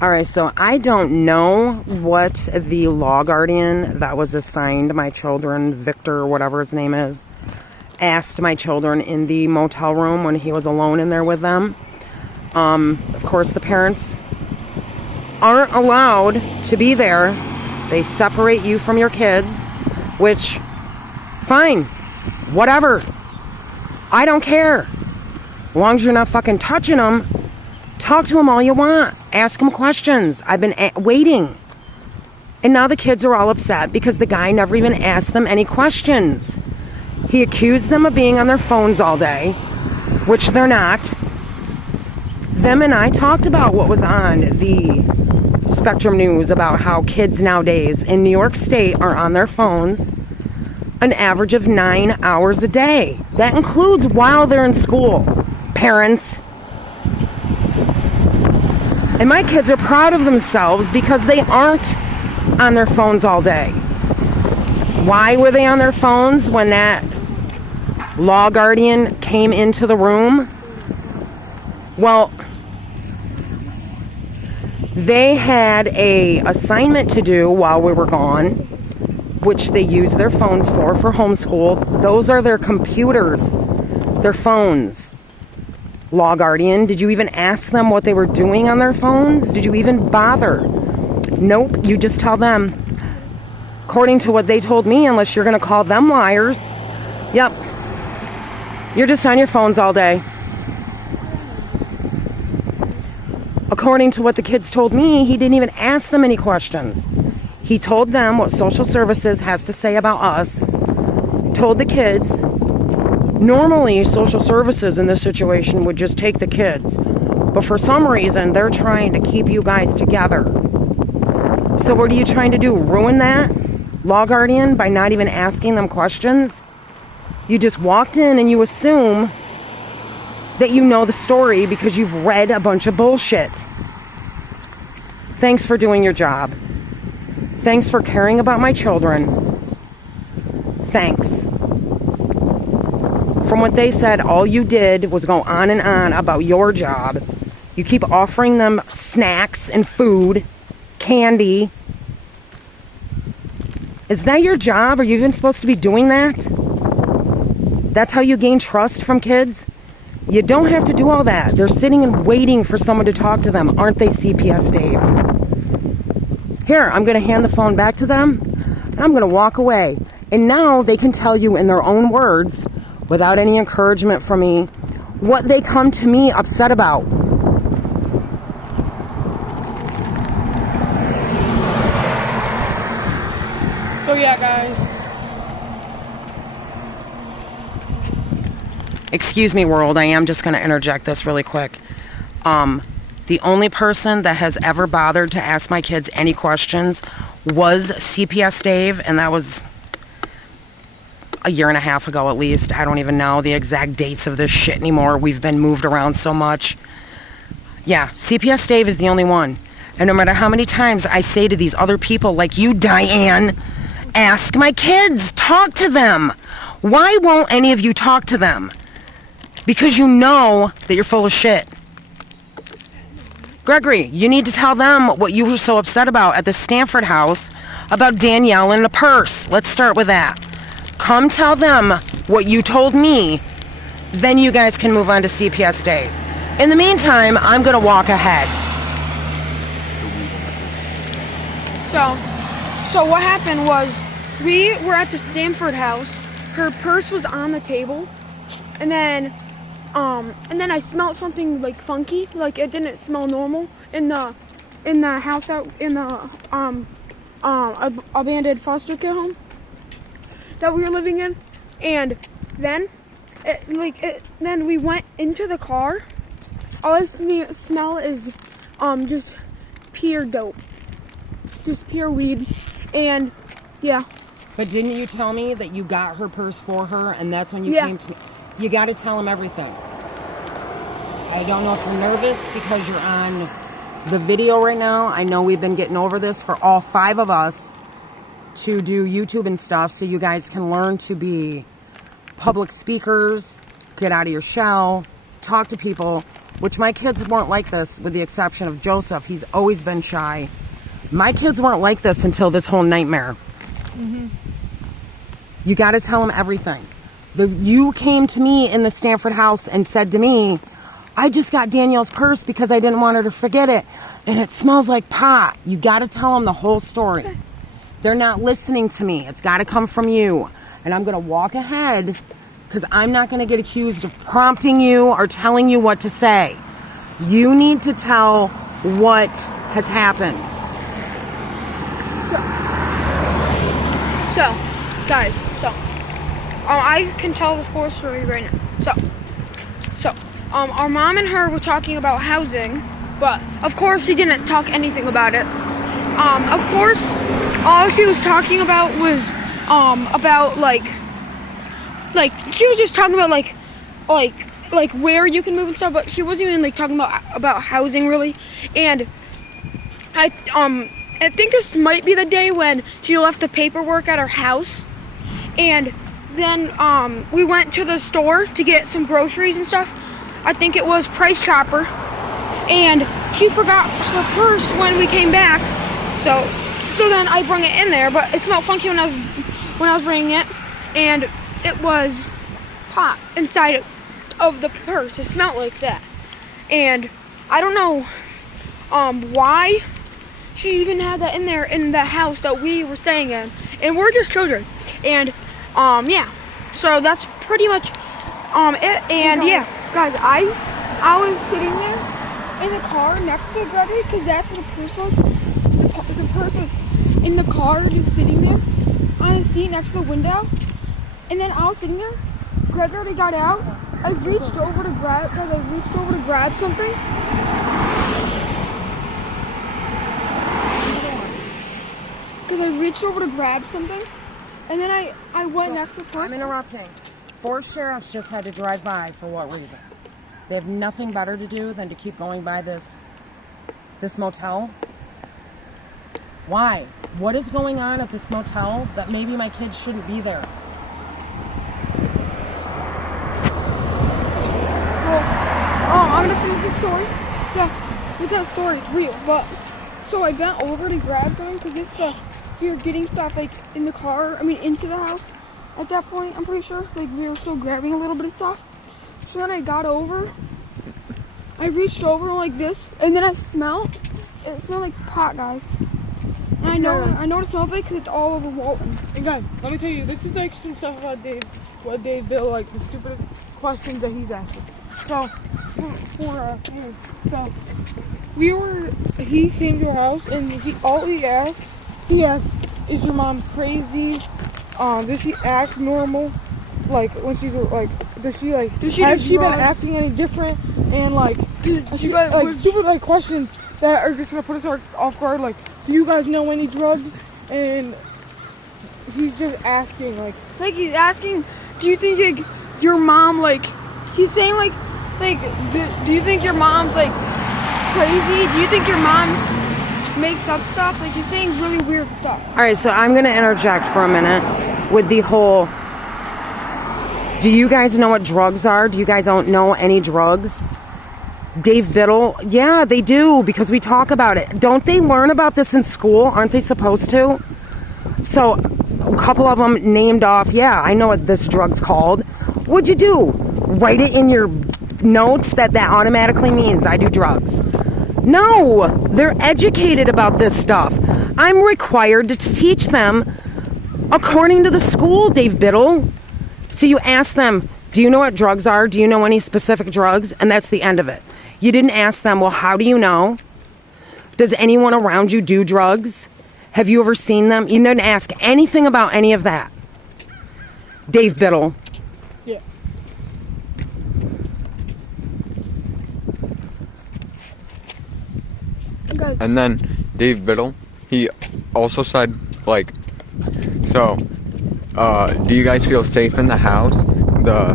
All right, so I don't know what the law guardian that was assigned my children, Victor, or whatever his name is, asked my children in the motel room when he was alone in there with them. Of course, the parents aren't allowed to be there. They separate you from your kids, which, fine, whatever. I don't care. As long as you're not fucking touching them, talk to them all you want. Ask them questions. I've been waiting. And now the kids are all upset because the guy never even asked them any questions. He accused them of being on their phones all day, which they're not. Them and I talked about what was on the Spectrum News about how kids nowadays in New York State are on their phones an average of 9 hours a day. That includes while they're in school. Parents. And my kids are proud of themselves because they aren't on their phones all day. Why were they on their phones when that law guardian came into the room? Well, they had a assignment to do while we were gone, which they use their phones for homeschool. Those are their computers, their phones. Law guardian, did you even ask them what they were doing on their phones? Did you even bother? Nope, you just tell them. According to what they told me, unless you're going to call them liars. Yep. You're just on your phones all day. According to what the kids told me, he didn't even ask them any questions. He told them what social services has to say about us. Told the kids. Normally, social services in this situation would just take the kids. But for some reason, they're trying to keep you guys together. So what are you trying to do? Ruin that, law guardian, by not even asking them questions? You just walked in and you assume that you know the story because you've read a bunch of bullshit. Thanks for doing your job. Thanks for caring about my children. Thanks. From what they said, all you did was go on and on about your job. You keep offering them snacks and food, candy. Is that your job? Are you even supposed to be doing that? That's how you gain trust from kids? You don't have to do all that. They're sitting and waiting for someone to talk to them. Aren't they, CPS Dave? Here, I'm going to hand the phone back to them. And I'm going to walk away. And now they can tell you in their own words, without any encouragement from me, what they come to me upset about. So yeah, guys. Excuse me, world. I am just going to interject this really quick. The only person that has ever bothered to ask my kids any questions was CPS Dave, and that was a year and a half ago at least. I don't even know the exact dates of this shit anymore. We've been moved around so much. Yeah, CPS Dave is the only one. And no matter how many times I say to these other people like you, Diane, ask my kids, talk to them. Why won't any of you talk to them? Because you know that you're full of shit. Gregory, you need to tell them what you were so upset about at the Stanford house about Danielle and the purse. Let's start with that. Come tell them what you told me. Then you guys can move on to CPS Dave. In the meantime, I'm going to walk ahead. So what happened was we were at the Stanford house. Her purse was on the table. And then I smelled something like funky, like it didn't smell normal in the house out in the abandoned foster care home that we were living in. And then then we went into the car. All I smell is just pure dope, just pure weed. And yeah. But didn't you tell me that you got her purse for her, and that's when you came to me? You got to tell them everything. I don't know if you're nervous because you're on the video right now. I know we've been getting over this for all 5 of us to do YouTube and stuff so you guys can learn to be public speakers, get out of your shell, talk to people. which my kids weren't like this, with the exception of Joseph. He's always been shy. My kids weren't like this until this whole nightmare. You got to tell them everything. You came to me in the Stanford house and said to me, I just got Danielle's purse because I didn't want her to forget it, and it smells like pot. You got to tell them the whole story. They're not listening to me. It's got to come from you. And I'm going to walk ahead because I'm not going to get accused of prompting you or telling you what to say. You need to tell what has happened. So guys, I can tell the full story right now. So, our mom and her were talking about housing, but of course she didn't talk anything about it. Of course, all she was talking about was about like she was just talking about like where you can move and stuff, but she wasn't even like talking about housing really. And I think this might be the day when she left the paperwork at her house, and then we went to the store to get some groceries and stuff. I think it was Price Chopper, and she forgot her purse when we came back. So then I brought it in there, but it smelled funky when I was bringing it, and it was hot inside of the purse. It smelled like that, and I don't know why she even had that in there in the house that we were staying in, and we're just children. And yeah, so that's pretty much it. And yes, guys, I was sitting there in the car next to Gregory because that's where the purse was. The purse was in the car, just sitting there on the seat next to the window. And then I was sitting there. Greg already got out. I reached over to grab something. Because I reached over to grab something, and then I went next to the purse. I'm interrupting. 4 sheriffs just had to drive by. For what reason? They have nothing better to do than to keep going by this motel. Why? What is going on at this motel that maybe my kids shouldn't be there? Well, I'm gonna finish the story. Yeah, it's that story. It's real. But so I bent over to grab something because we were getting stuff like in the car. I mean, into the house. At that point, I'm pretty sure like we were still grabbing a little bit of stuff. So then I got over. I reached over like this, and then it smelled like pot, guys. And I know what it smells like because it's all over Walton. And guys, let me tell you, this is like some stuff about Dave, what Dave Bill, like the stupid questions that he's asking. So, he came to our house, and he asked, is your mom crazy? Does she act normal? Like when she's like, has she been acting any different? And like, super like questions that are just gonna put us off guard. Like, do you guys know any drugs? And he's just asking, like he's asking, do you think like your mom like? He's saying like do you think your mom's like crazy? Do you think your mom makes up stuff? Like he's saying really weird stuff. All right, so I'm gonna interject for a minute with the whole. Do you guys know what drugs are? Do you guys don't know any drugs? Dave Biddle, yeah, they do, because we talk about it. Don't they learn about this in school? Aren't they supposed to? So a couple of them named off, yeah, I know what this drug's called. What'd you do? Write it in your notes that automatically means I do drugs. No, they're educated about this stuff. I'm required to teach them according to the school, Dave Biddle. So you ask them, do you know what drugs are? Do you know any specific drugs? And that's the end of it. You didn't ask them, well, how do you know? Does anyone around you do drugs? Have you ever seen them? You didn't ask anything about any of that. Dave Biddle. yeah. And then Dave Biddle, he also said, like, so, do you guys feel safe in the house? The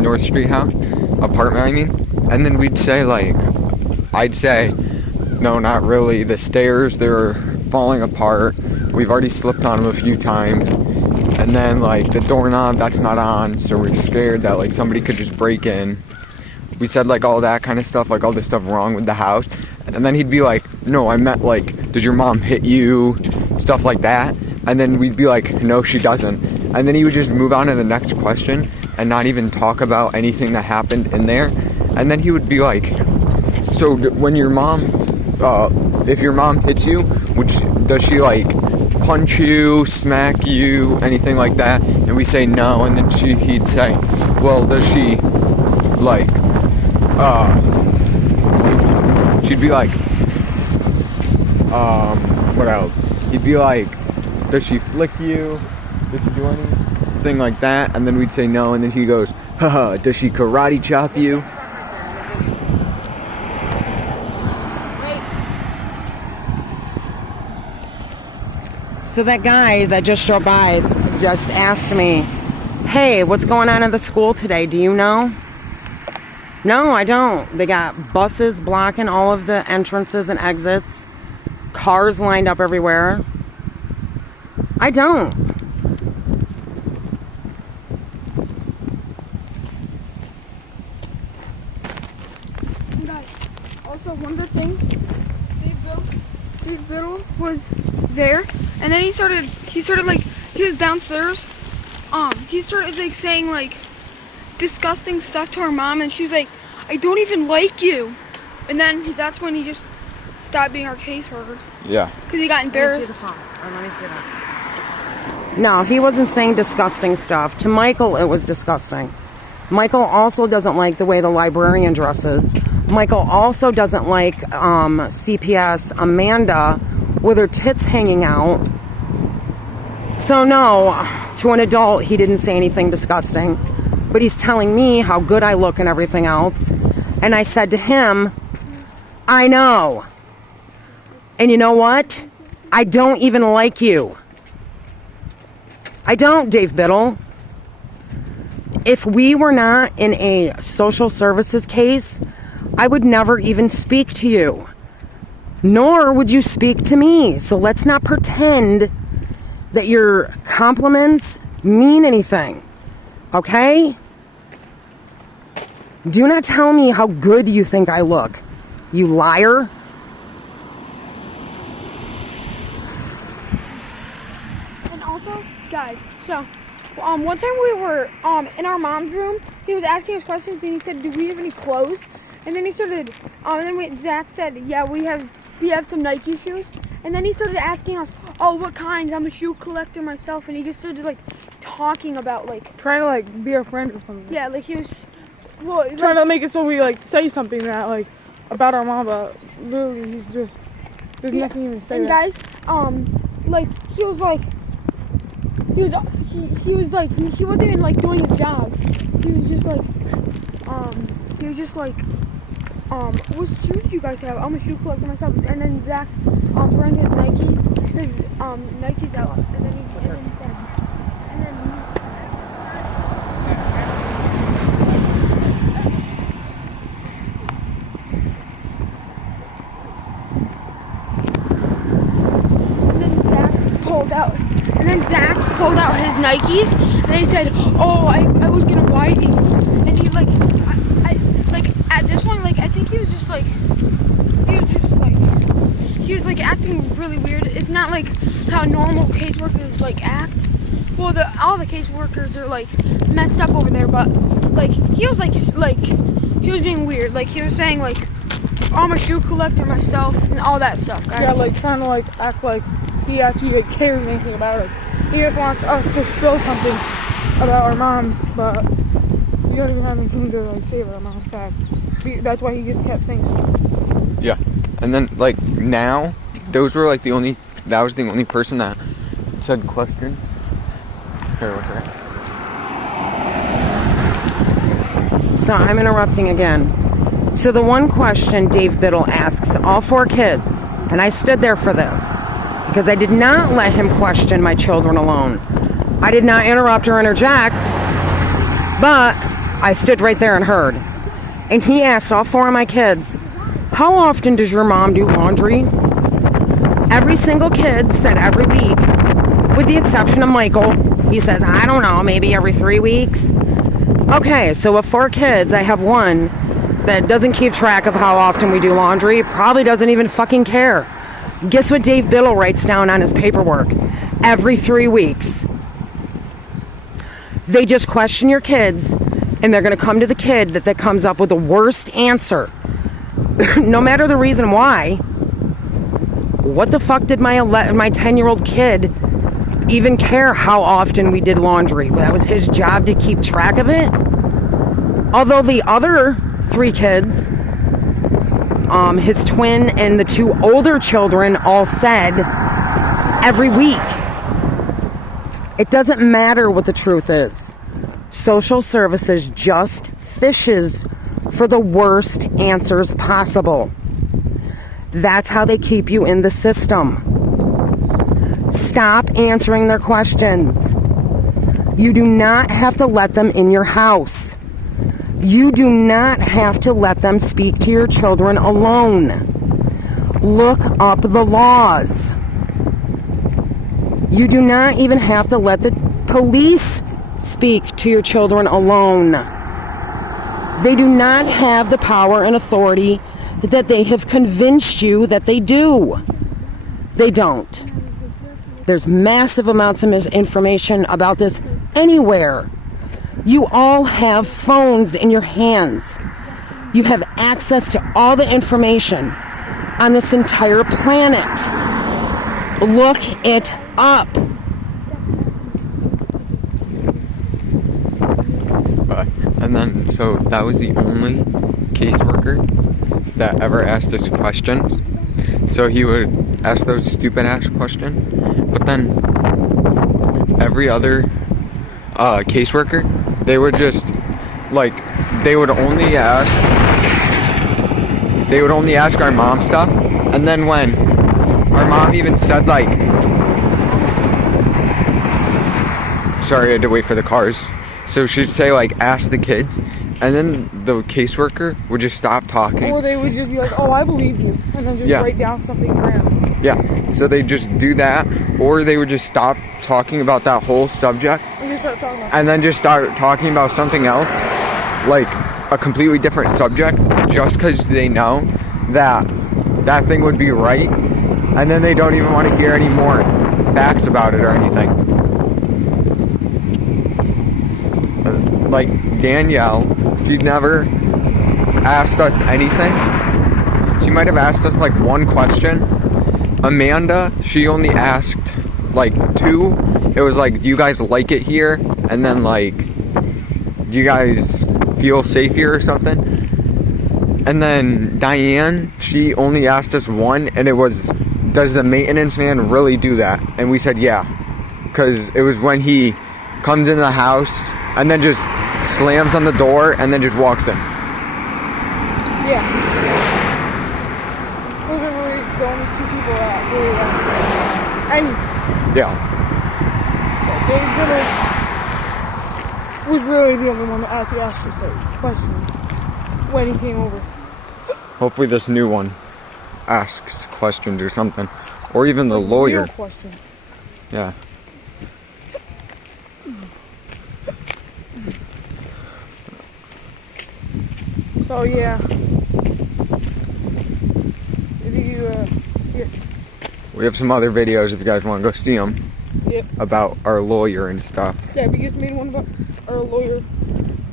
North Street house? Apartment, I mean? And then we'd say, like, I'd say, no, not really. The stairs, they're falling apart. We've already slipped on them a few times. And then, like, the doorknob, that's not on. So we're scared that, like, somebody could just break in. we said like all that kind of stuff, like all this stuff wrong with the house. And then he'd be like, no, I meant like, does your mom hit you? Stuff like that. And then we'd be like, no, she doesn't. And then he would just move on to the next question and not even talk about anything that happened in there. And then he would be like, so when your mom, if your mom hits you, does she like punch you, smack you, anything like that? And we say no, and then he'd say, well, does she like, she'd be like, what else? He'd be like, does she flick you? Does she do anything like that? And then we'd say no, and then he goes, haha, does she karate chop you? So that guy that just drove by just asked me, hey, what's going on at the school today? Do you know? No, I don't. They got buses blocking all of the entrances and exits. Cars lined up everywhere. I don't. Guys, also one of the things Dave Biddle was there, and then he started like, he was downstairs. He started like saying like disgusting stuff to our mom, and she was like, I don't even like you. And then that's when he just stopped being our caseworker. Yeah. Because he got embarrassed. Let me see that. No, he wasn't saying disgusting stuff. To Michael, it was disgusting. Michael also doesn't like the way the librarian dresses. Michael also doesn't like CPS Amanda with her tits hanging out. So no, to an adult, he didn't say anything disgusting. But he's telling me how good I look and everything else. And I said to him, I know. And you know what? I don't even like you. I don't, Dave Biddle. If we were not in a social services case, I would never even speak to you. Nor would you speak to me. So let's not pretend that your compliments mean anything. Okay? Do not tell me how good you think I look, you liar. And also, guys, so one time we were in our mom's room, he was asking us questions, and he said, do we have any clothes? And then he started, and then Zach said, yeah, we have some Nike shoes. And then he started asking us, oh, what kinds? I'm a shoe collector myself. And he just started like talking about like Trying to like be our friend or something. yeah, like he was well, Trying to make it so we like say something that like about our mom, but literally he's just there's nothing even to say. And guys, like he was like he wasn't even like doing his job. He was just like what shoes do you guys have? I'm a shoe collector myself. And then Zach wearing his Nikes out, and then he said, and then Zach pulled out his Nikes, and then he said, oh, I was gonna buy these. And he like at this point, like I think he was acting really weird. It's not like how normal caseworkers like act. Well, all the caseworkers are like messed up over there, but like he was he was being weird. Like he was saying like, I'm a shoe collector myself and all that stuff, guys. Yeah, like trying to like act like he actually like cares anything about us. He just wants us to spill something about our mom, but we don't even have anything to like say about our mom's fact. That's why he just kept saying stuff. Yeah. And then like now, that was the only person that said questions. Here, what's that? So I'm interrupting again. So the one question Dave Biddle asks all 4 kids, and I stood there for this, because I did not let him question my children alone. I did not interrupt or interject, but I stood right there and heard. And he asked all 4 of my kids, how often does your mom do laundry? Every single kid said every week, with the exception of Michael. He says, I don't know, maybe every 3 weeks. Okay, so of 4 kids, I have one that doesn't keep track of how often we do laundry probably doesn't even fucking care. Guess what Dave Biddle writes down on his paperwork? Every 3 weeks. They just question your kids, and they're going to come to the kid that comes up with the worst answer. No matter the reason why. What the fuck did my 10-year-old kid even care how often we did laundry? That was his job to keep track of it. Although the other 3 kids, his twin and the 2 older children all said every week. It doesn't matter what the truth is. Social services just fishes for the worst answers possible. That's how they keep you in the system. Stop answering their questions. You do not have to let them in your house. You do not have to let them speak to your children alone. Look up the laws. You do not even have to let the police speak to your children alone. They do not have the power and authority that they have convinced you that they do. They don't. There's massive amounts of misinformation about this anywhere. You all have phones in your hands. You have access to all the information on this entire planet. Look it up. And then, so that was the only caseworker that ever asked us questions. So he would ask those stupid ass questions. But then every other caseworker, they would just like they would only ask our mom stuff. And then when our mom even said like, sorry, I had to wait for the cars. So she'd say like, ask the kids, and then the caseworker would just stop talking. Or they would just be like, oh, I believe you, and then just write down something random. Yeah, so they just do that, or they would just stop talking about that whole subject, and then just start talking about something else, like a completely different subject, just because they know that that thing would be right, and then they don't even want to hear any more facts about it or anything. Like Danielle, she never asked us anything. She might have asked us like one question. Amanda, she only asked like 2. It was like, do you guys like it here? And then like, do you guys feel safe here or something? And then Diane, she only asked us 1, and it was, does the maintenance man really do that? And we said yeah, because it was when he comes into the house and then just slams on the door and then just walks in. Yeah. Those are really the only 2 people that really Yeah. Dave Biddle was really the only one that actually asked us those questions when he came over. Hopefully this new one asks questions or something. Or even the lawyer. Real question. Yeah. So yeah. We have some other videos if you guys want to go see them. Yep. About our lawyer and stuff. Yeah, we just made one about our lawyer.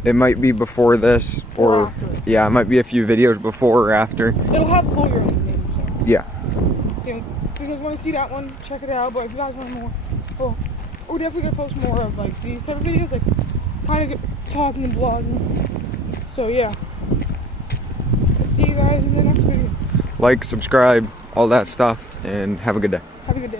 It might be before this, or yeah, it might be a few videos before or after. It'll have lawyer in the name, so. Yeah. If you guys want to see that one, check it out. But if you guys want more, well, we're definitely gonna post more of like these type of videos, like kind of talking and blogging. So yeah. See you guys in the next video. Like, subscribe, all that stuff, and have a good day. Have a good day.